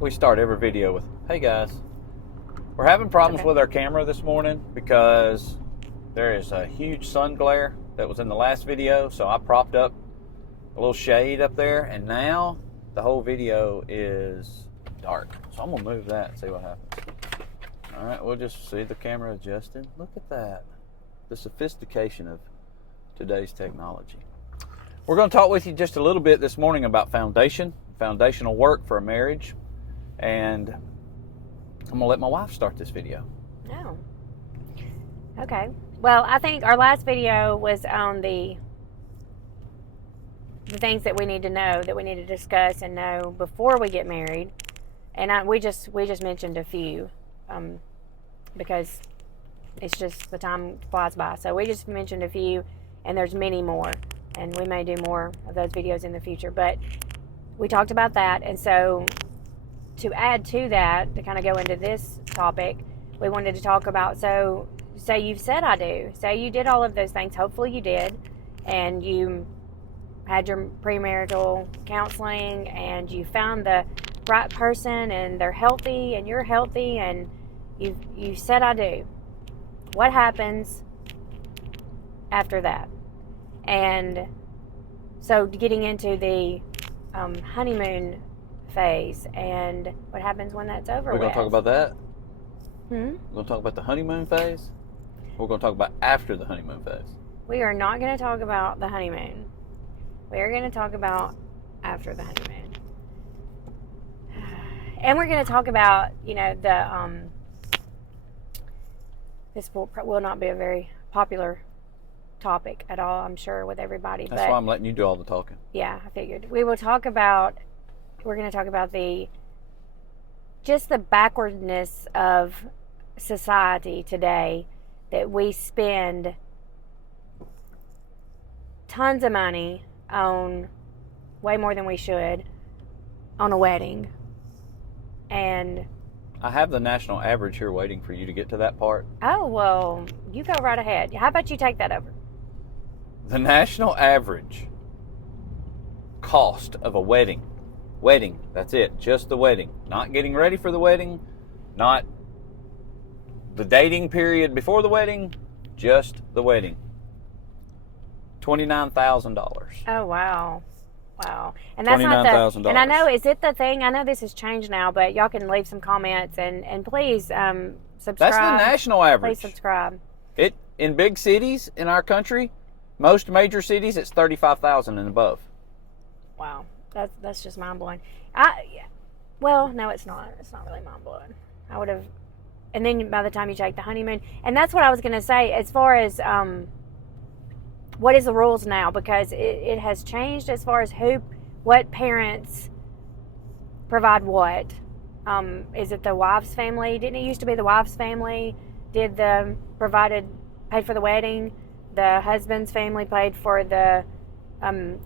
we start every video with, hey guys. We're having problems with our camera this morning because there is a huge sun glare that was in the last video, so I propped up a little shade up there, and now the whole video is dark. So I'm going to move that and see what happens. All right, we'll just see the camera adjusting. Look at that. The sophistication of today's technology. We're going to talk with you just a little bit this morning about foundational work for a marriage, and I'm going to let my wife start this video. Oh. Okay. Well, I think our last video was on the things that we need to know, that we need to discuss and know before we get married. And we just mentioned a few because it's just the time flies by. So we just mentioned a few, and there's many more. And we may do more of those videos in the future. But we talked about that. And so to add to that, to kind of go into this topic, we wanted to talk about, so say you've said I do. Say you did all of those things. Hopefully you did. And you had your premarital counseling and you found the right person and they're healthy and you're healthy and you said I do. What happens after that? And so getting into the honeymoon phase and what happens when that's over. We're going to talk about that? We're going to talk about the honeymoon phase? We're going to talk about after the honeymoon phase. We are not going to talk about the honeymoon. We are going to talk about after the honeymoon. And we're going to talk about, this will not be a very popular topic at all, I'm sure, with everybody. That's why I'm letting you do all the talking. Yeah, I figured. We're going to talk about just the backwardness of society today, that we spend tons of money on, way more than we should, on a wedding. And I have the national average here waiting for you to get to that part. Oh, well, you go right ahead. How about you take that over? The national average cost of a wedding, that's it, just the wedding. Not getting ready for the wedding, not the dating period before the wedding, just the wedding. $29,000. Oh, wow. Wow. And that's not the, and I know, is it the thing? I know this has changed now, but y'all can leave some comments and please subscribe. That's the national average. Please subscribe. In big cities in our country, most major cities, it's $35,000 and above. Wow. That's just mind-blowing. Well, no, it's not. It's not really mind-blowing. I would have, and then by the time you take the honeymoon, and that's what I was going to say as far as what is the rules now, because it has changed as far as what parents provide what. Is it the wife's family? Didn't it used to be the wife's family paid for the wedding? The husband's family paid for the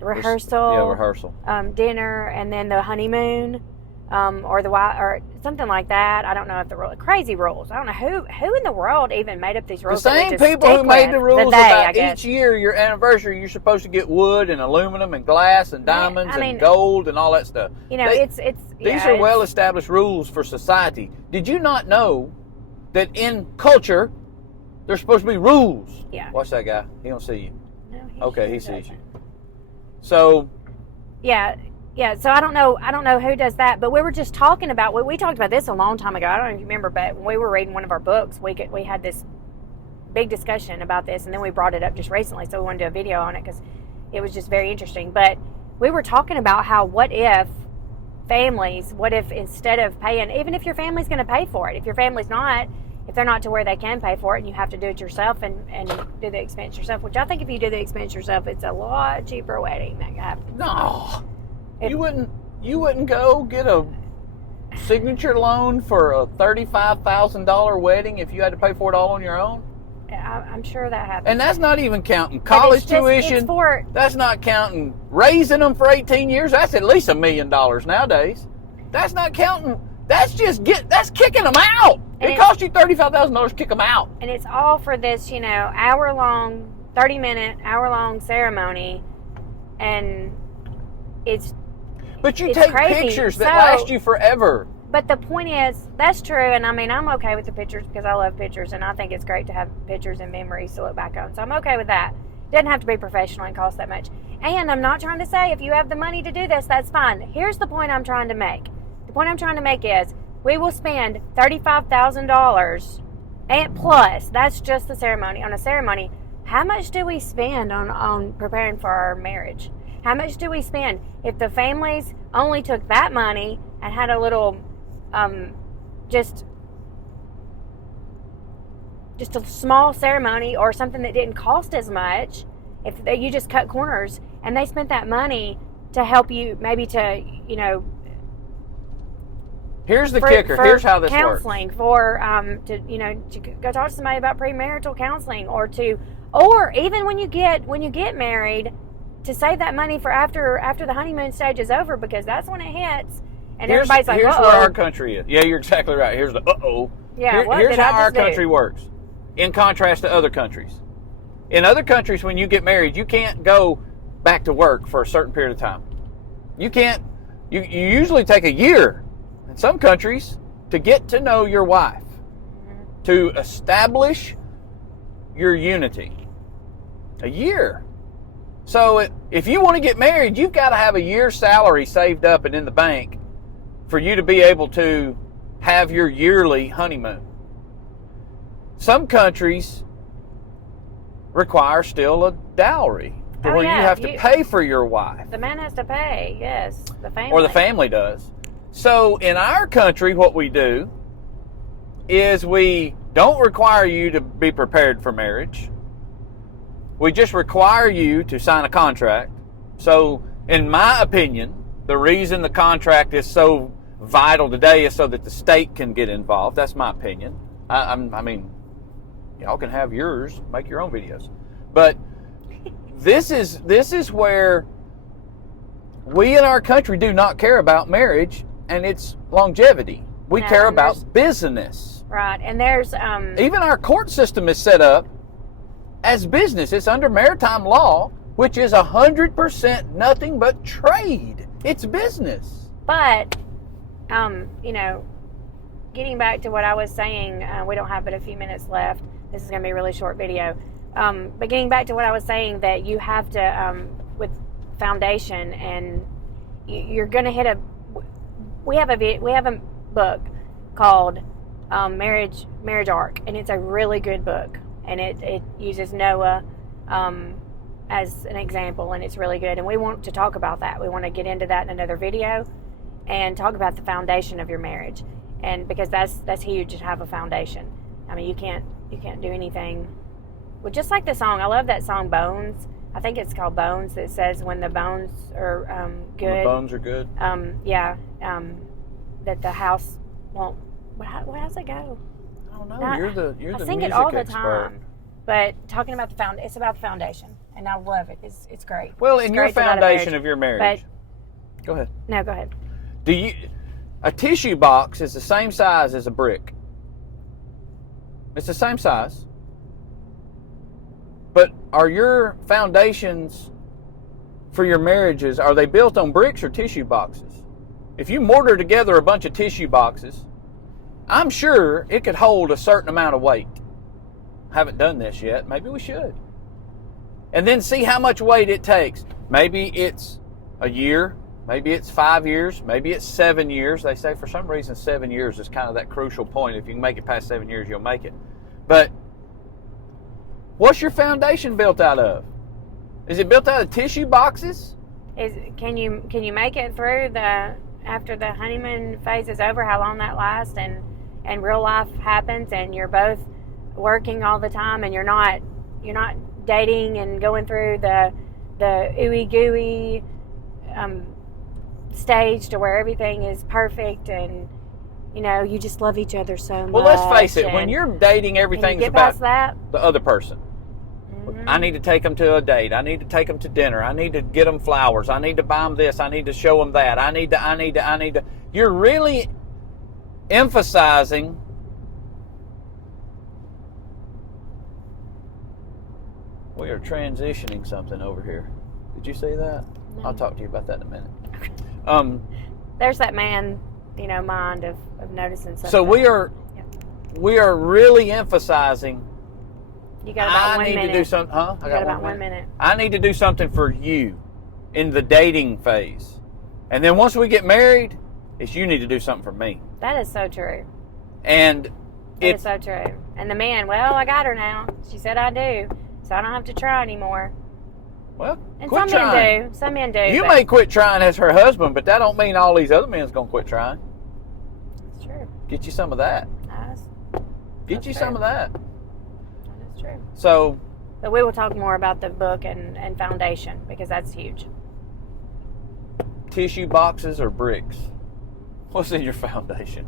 rehearsal, dinner, and then the honeymoon, or the wife, or something like that. I don't know if the crazy rules. I don't know who in the world even made up these rules. The same people who made the rules about each year, your anniversary, you're supposed to get wood and aluminum and glass and diamonds and gold and all that stuff. These are well-established rules for society. Did you not know that in culture there's supposed to be rules? Yeah. Watch that guy. He don't see you. No, he sees you. So. Yeah. So I don't know who does that, but we were just talking about, we talked about this a long time ago. I don't know if you remember, but when we were reading one of our books, we had this big discussion about this, and then we brought it up just recently, so we wanted to do a video on it because it was just very interesting. But we were talking about how, what if instead of paying, even if your family's going to pay for it, if your family's not, if they're not to where they can pay for it and you have to do it yourself and do the expense yourself, which I think if you do the expense yourself, it's a lot cheaper wedding that you have. No. You wouldn't go get a signature loan for a $35,000 wedding if you had to pay for it all on your own? I'm sure that happens. And that's not even counting college tuition. That's not counting raising them for 18 years. That's at least $1 million nowadays. That's not counting. That's kicking them out. It costs you $35,000 to kick them out. And it's all for this, 30-minute, hour-long ceremony, and it's. But you take crazy. pictures that last you forever. But the point is, that's true, and I mean, I'm okay with the pictures because I love pictures, and I think it's great to have pictures and memories to look back on. So I'm okay with that. It doesn't have to be professional and cost that much. And I'm not trying to say if you have the money to do this, that's fine. Here's the point I'm trying to make. The point I'm trying to make is we will spend $35,000 and plus, that's just the ceremony. On a ceremony, how much do we spend on preparing for our marriage? How much do we spend? If the families only took that money and had a little just a small ceremony or something that didn't cost as much, if you just cut corners and they spent that money to help you, maybe to, you know, here's the kicker. Here's how this counseling works. For to, you know, to go talk to somebody about premarital counseling, or even when you get married, to save that money for after the honeymoon stage is over, because that's when it hits. And everybody's like, here's uh-oh. where our country is. Yeah, you're exactly right. Here's the uh-oh. Yeah, here's how our country works, in contrast to other countries. In other countries, when you get married, you can't go back to work for a certain period of time. You can't. You usually take a year, in some countries, to get to know your wife, to establish your unity. A year. So if you want to get married, you've got to have a year's salary saved up and in the bank for you to be able to have your yearly honeymoon. Some countries require still a dowry, where you have to pay for your wife. The man has to pay, yes, the family. Or the family does. So in our country, what we do is we don't require you to be prepared for marriage. We just require you to sign a contract. So in my opinion, the reason the contract is so vital today is so that the state can get involved. That's my opinion. I mean, y'all can have yours, make your own videos. But this is where we in our country do not care about marriage and its longevity. We care about business. Right, and there's... Even our court system is set up as business. It's under maritime law, which is 100% nothing but trade. It's business. But, you know, getting back to what I was saying, we don't have but a few minutes left. This is going to be a really short video. But getting back to what I was saying, that you have to, with foundation, and you're going to hit a... We have a book called Marriage Arc, and it's a really good book. And it uses Noah as an example, and it's really good. And we want to talk about that. We want to get into that in another video and talk about the foundation of your marriage, and because that's huge to have a foundation. I mean, you can't do anything. Well, just like the song, I love that song Bones. I think it's called Bones. That says when the bones are good. When the bones are good. That the house won't. How does it go? I don't know. You're the music expert. I sing it all the time. But talking about it's about the foundation, and I love it. It's great. Well, in your foundation of your marriage. Go ahead. No, go ahead. A tissue box is the same size as a brick. It's the same size. But are your foundations for your marriages, are they built on bricks or tissue boxes? If you mortar together a bunch of tissue boxes, I'm sure it could hold a certain amount of weight. Haven't done this yet. Maybe we should. And then see how much weight it takes. Maybe it's a year. Maybe it's 5 years. Maybe it's 7 years. They say for some reason 7 years is kind of that crucial point. If you can make it past 7 years, you'll make it. But what's your foundation built out of? Is it built out of tissue boxes? Can you make it through after the honeymoon phase is over? How long that lasts, and real life happens, and you're both working all the time, and you're not dating and going through the ooey gooey stage to where everything is perfect, and you just love each other so much. Well, let's face it. When you're dating, everything's about the other person. Mm-hmm. I need to take them to a date. I need to take them to dinner. I need to get them flowers. I need to buy them this. I need to show them that. I need to. You're really emphasizing we are transitioning something over here. Did you see that? No. I'll talk to you about that in a minute. There's that man mind of noticing something. So we are really emphasizing. You got about 1 minute. I need to do something. Huh? I got about 1 minute. I need to do something for you in the dating phase, and then once we get married, it's you need to do something for me. That is so true. And it's so true. And the man, well, I got her now. She said I do, so I don't have to try anymore. Well, and quit some trying. men do. Some men do. You may quit trying as her husband, but that don't mean all these other men's gonna quit trying. That's true. Get you some of that. Get you some of that. That is true. So. But we will talk more about the book and foundation, because that's huge. Tissue boxes or bricks? What's in your foundation?